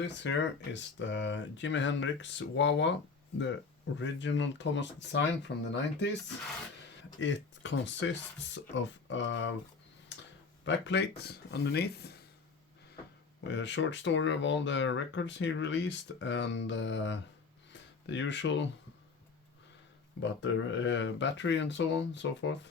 This here is the Jimi Hendrix wah-wah, the original Thomas design from the 90s. It consists of a backplate underneath with a short story of all the records he released and the usual about the battery and so on and so forth.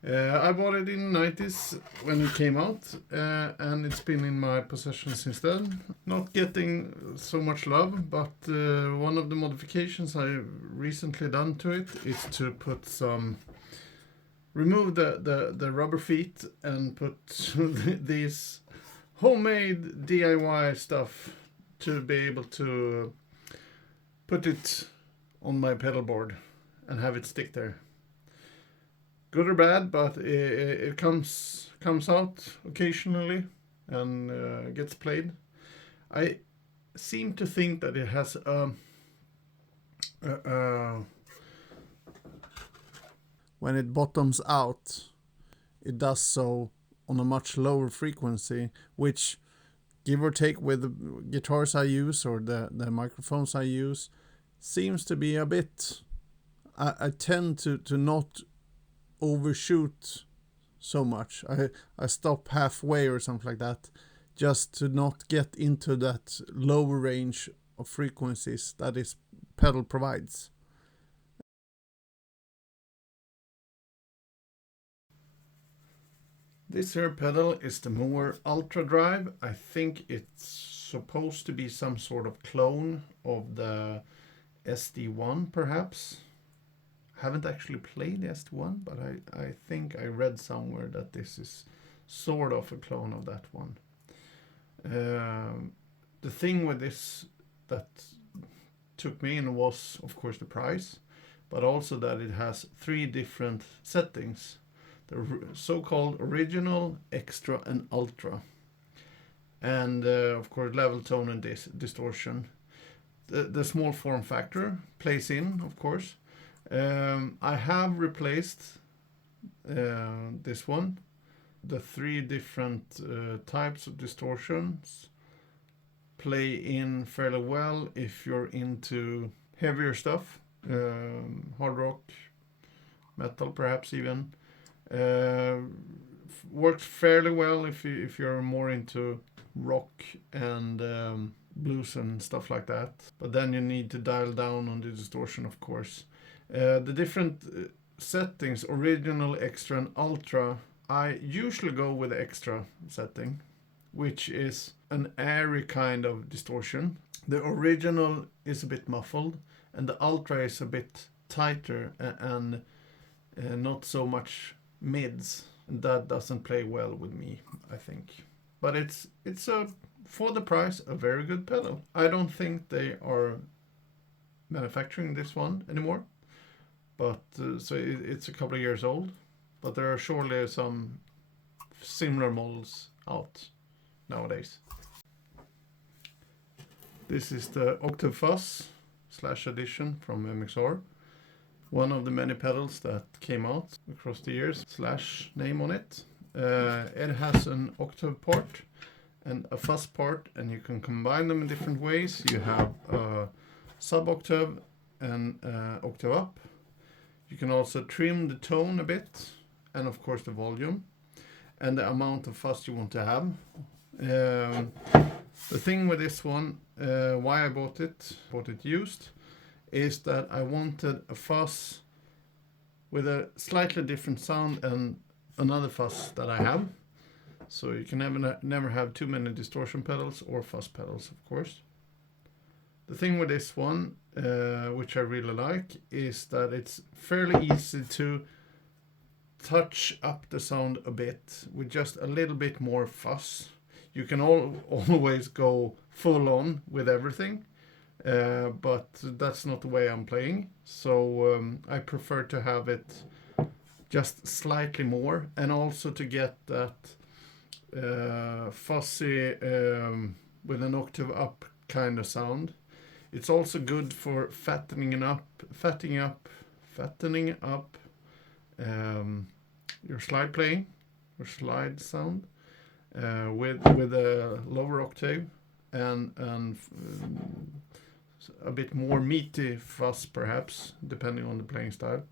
I bought it in the 90s when it came out, and it's been in my possession since then. Not getting so much love, but one of the modifications I recently done to it is to put remove the rubber feet and put these homemade DIY stuff to be able to put it on my pedal board and have it stick there. Good or bad, but it comes out occasionally and gets played. I seem to think that it has when it bottoms out, it does so on a much lower frequency, which, give or take with the guitars I use or the microphones I use, seems to be a bit... I tend to not overshoot so much. I stop halfway or something like that, just to not get into that lower range of frequencies that this pedal provides. This here pedal is the Mooer Ultra Drive. I think it's supposed to be some sort of clone of the SD1 perhaps. Haven't actually played SD1, but I think I read somewhere that this is sort of a clone of that one. The thing with this that took me in was, of course, the price, but also that it has 3 different settings. The so-called original, extra, and ultra. And, of course, level, tone, and distortion. The small form factor plays in, of course. I have replaced this one. The 3 different types of distortions play in fairly well if you're into heavier stuff, hard rock, metal perhaps even. Works fairly well if you're more into rock and blues and stuff like that. But then you need to dial down on the distortion, of course. The different settings, original, extra, and ultra, I usually go with the extra setting, which is an airy kind of distortion. The original is a bit muffled, and the ultra is a bit tighter and not so much mids. And that doesn't play well with me, I think. But it's for the price, a very good pedal. I don't think they are manufacturing this one anymore. But so it's a couple of years old, but there are surely some similar models out nowadays. This is the Octave Fuzz / edition from MXR. One of the many pedals that came out across the years / name on it. It has an octave part and a fuzz part, and you can combine them in different ways. You have a sub-octave and octave up. You can also trim the tone a bit, and of course the volume, and the amount of fuzz you want to have. The thing with this one, why I bought it used, is that I wanted a fuzz with a slightly different sound and another fuzz that I have. So you can never have too many distortion pedals or fuzz pedals, of course. The thing with this one, which I really like, is that it's fairly easy to touch up the sound a bit with just a little bit more fuzz. You can always go full on with everything, but that's not the way I'm playing. So I prefer to have it just slightly more, and also to get that fuzzy with an octave up kind of sound. It's also good for fattening up your slide playing or slide sound with a lower octave and a bit more meaty fuzz perhaps, depending on the playing style.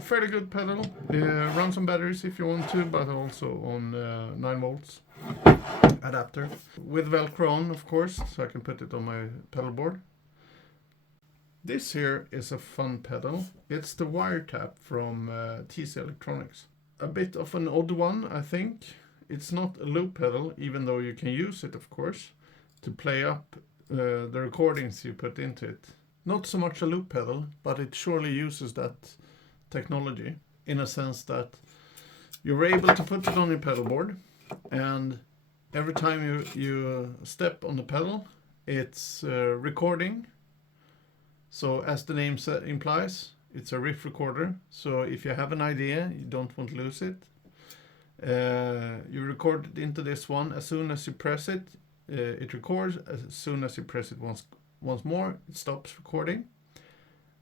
Fairly good pedal. Run some batteries if you want to, but also on 9 volts adapter. With Velcro on, of course, so I can put it on my pedal board. This here is a fun pedal. It's the wiretap from TC Electronics. A bit of an odd one, I think. It's not a loop pedal, even though you can use it, of course, to play up the recordings you put into it. Not so much a loop pedal, but it surely uses that technology in a sense that you're able to put it on your pedal board, and every time you step on the pedal, it's recording. So as the name implies, it's a riff recorder. So if you have an idea, you don't want to lose it, you record it into this one. As soon as you press it, it records. As soon as you press it once more, it stops recording.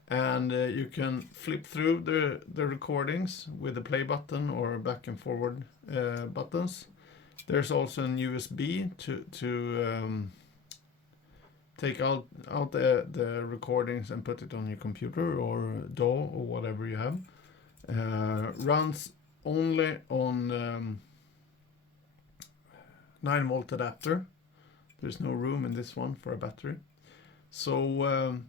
And you can flip through the recordings with the play button or back and forward buttons. There's also an USB to take out the recordings and put it on your computer or DAW or whatever you have. Runs only on 9 volt adapter. There's no room in this one for a battery. So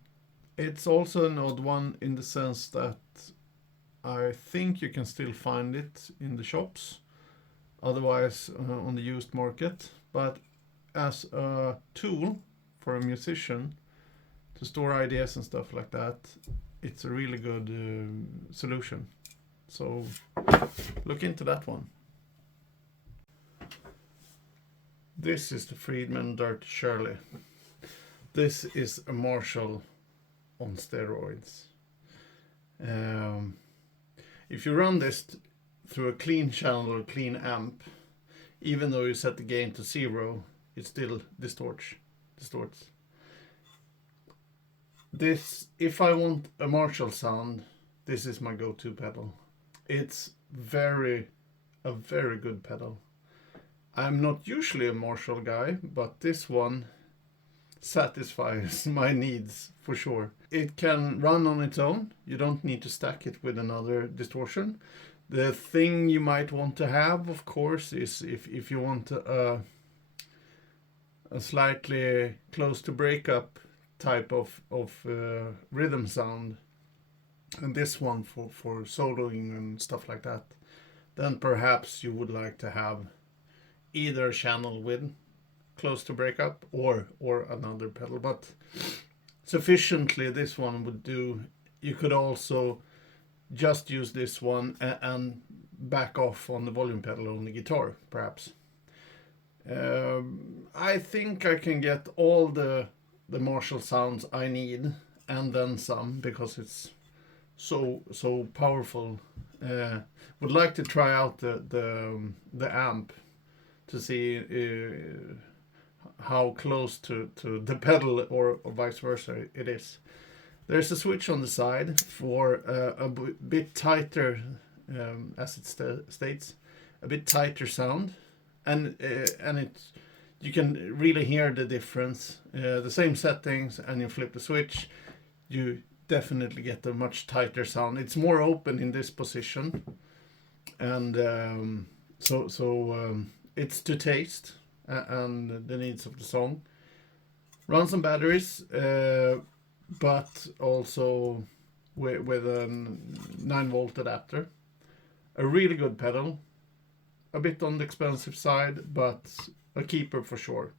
it's also an odd one in the sense that I think you can still find it in the shops, otherwise on the used market. But as a tool for a musician to store ideas and stuff like that, it's a really good solution. So look into that one. This is the Friedman Dirty Shirley. This is a Marshall on steroids. If you run this through a clean channel or clean amp, even though you set the gain to 0, it still distorts. This, if I want a Marshall sound, this is my go-to pedal. It's a very good pedal. I'm not usually a Marshall guy, but this one satisfies my needs for sure. It can run on its own. You don't need to stack it with another distortion. The thing you might want to have, of course, is if you want a slightly close to breakup type of rhythm sound, and this one for soloing and stuff like that, then perhaps you would like to have either a channel with close to breakup or another pedal, but sufficiently this one would do. You could also just use this one and back off on the volume pedal on the guitar, perhaps. I think I can get all the Marshall sounds I need and then some, because it's so powerful. Would like to try out the amp to see how close to the pedal or vice versa it is. There's a switch on the side for a bit tighter, as it states, a bit tighter sound, and you can really hear the difference. The same settings, and you flip the switch, you definitely get a much tighter sound. It's more open in this position, and so it's to taste and the needs of the song. Run some batteries, but also with a 9 volt adapter. A really good pedal, a bit on the expensive side, but a keeper for sure.